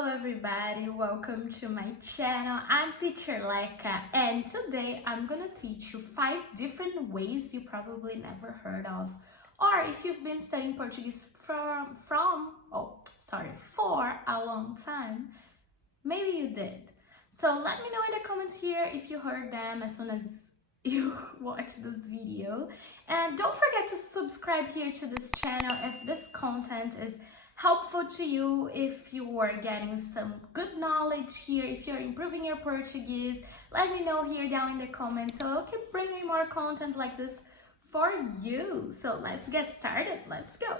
Hello everybody, welcome to my channel. I'm teacher Leka and today I'm gonna teach you 5 different ways you probably never heard of, or if you've been studying Portuguese for a long time, maybe you did. So let me know in the comments here if you heard them as soon as you watch this video. And don't forget to subscribe here to this channel if this content is helpful to you, if you are getting some good knowledge here, if you're improving your Portuguese. Let me know here down in the comments so I'll keep bringing more content like this for you. So let's get started, let's go.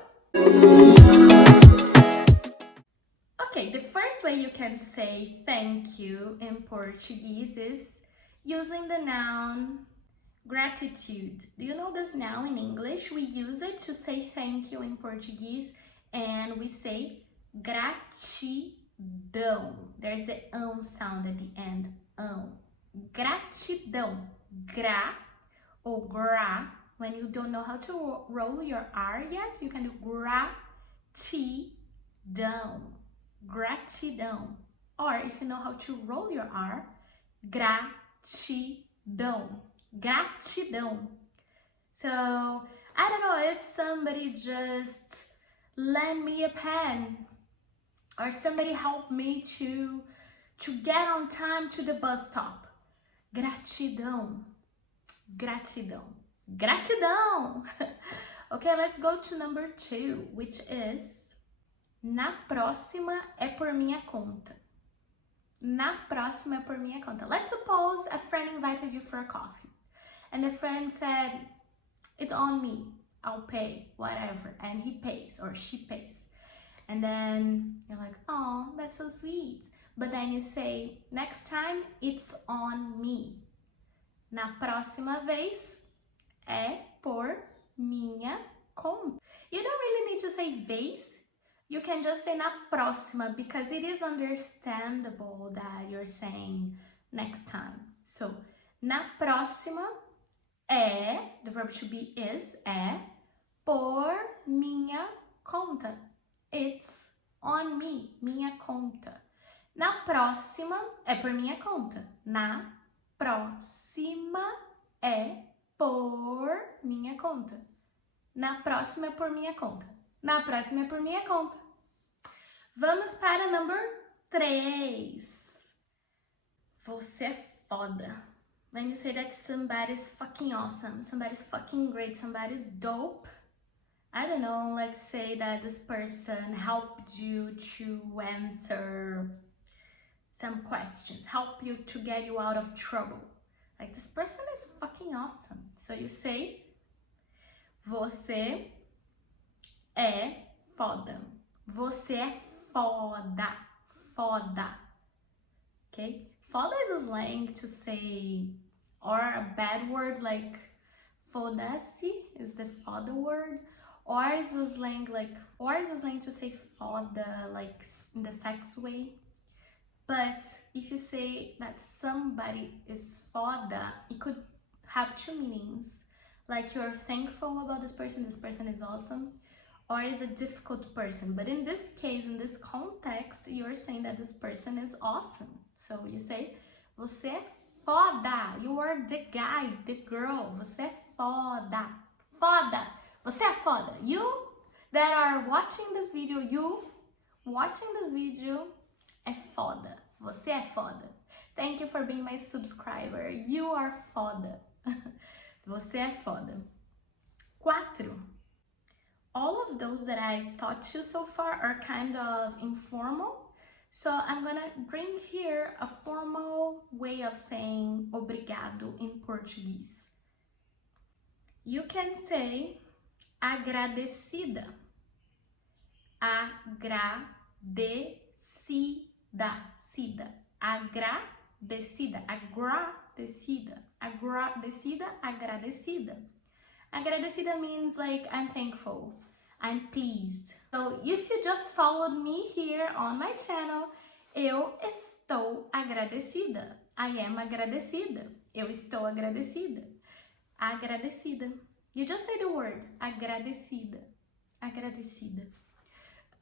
Okay, the first way you can say thank you in Portuguese is using the noun gratitude. Do you know this noun in English? We use it to say thank you in Portuguese. And we say gratidão. There's the sound at the end. Gratidão. Gra or gra. When you don't know how to roll your R yet, you can do gratidão. Gratidão. Or if you know how to roll your R, gratidão. Gratidão. So, I don't know if somebody just lend me a pen, or somebody help me to get on time to the bus stop. Gratidão. Gratidão. Gratidão. Okay, let's go to number 2, which is na próxima é por minha conta. Na próxima é por minha conta. Let's suppose a friend invited you for a coffee and the friend said, it's on me. I'll pay, whatever, and he pays or she pays. And then you're like, oh, that's so sweet. But then you say, next time, it's on me. Na próxima vez, é por minha conta. You don't really need to say vez. You can just say na próxima because it is understandable that you're saying next time. So, na próxima, é, the verb to be is, é, por minha conta. It's on me, minha conta. Na próxima é por minha conta. Na próxima é por minha conta. Na próxima é por minha conta. Na próxima é por minha conta. Vamos para number 3. Você é foda. When you say that somebody's fucking awesome, somebody's fucking great, somebody's dope, I don't know, let's say that this person helped you to answer some questions, help you to get you out of trouble. Like, this person is fucking awesome. So you say, você é foda. Você é foda. Foda. Okay? Foda is a slang to say, or a bad word like foda-se is the foda word, or is a slang to say foda like in the sex way. But if you say that somebody is foda, it could have 2 meanings. Like you're thankful about this person is awesome, or is a difficult person. But in this case, in this context, you're saying that this person is awesome. So you say, você é foda. You are the guy, the girl. Você é foda. Foda. Você é foda. You that are watching this video, é foda. Você é foda. Thank you for being my subscriber. You are foda. Você é foda. 4. All of those that I taught you so far are kind of informal. So I'm gonna bring here a formal way of saying obrigado in Portuguese. You can say agradecida. Agradecida. Sida. Agradecida. Agradecida. Agradecida. Agradecida. Agradecida means like I'm thankful, I'm pleased. So if you just followed me here on my channel, eu estou agradecida. I am agradecida. Eu estou agradecida. Agradecida. You just say the word agradecida. Agradecida.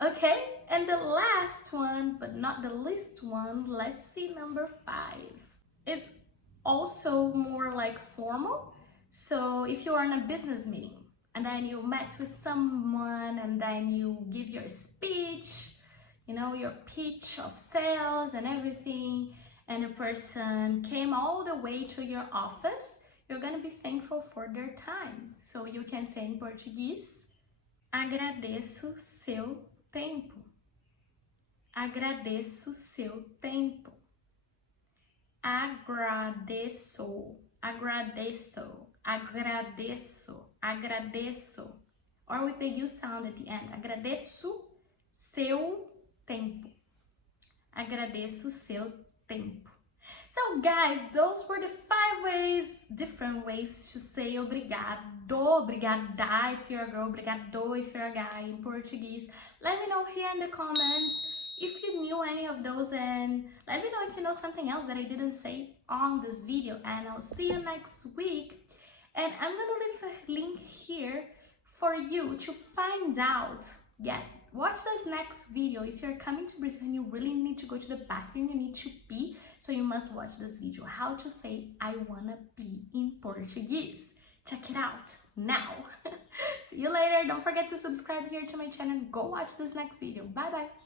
Okay, and the last one, but not the least one, let's see number 5. It's also more like formal. So if you're in a business meeting and then you met with someone and then you give your speech, you know, your pitch of sales and everything, and a person came all the way to your office, you're gonna be thankful for their time. So you can say in Portuguese, agradeço seu tempo. Agradeço seu tempo. Agradeço, agradeço, agradeço, agradeço. Or with the U sound at the end. Agradeço seu tempo. Agradeço seu tempo. So guys, those were the 5 ways, different ways to say obrigado, obrigada if you're a girl, obrigado if you're a guy in Portuguese. Let me know here in the comments if you knew any of those, and let me know if you know something else that I didn't say on this video, and I'll see you next week. And I'm gonna leave a link here for you to find out. Yes, watch this next video. If you're coming to Brazil and you really need to go to the bathroom, you need to pee, so you must watch this video. How to say I wanna pee in Portuguese. Check it out now. See you later. Don't forget to subscribe here to my channel. Go watch this next video. Bye bye.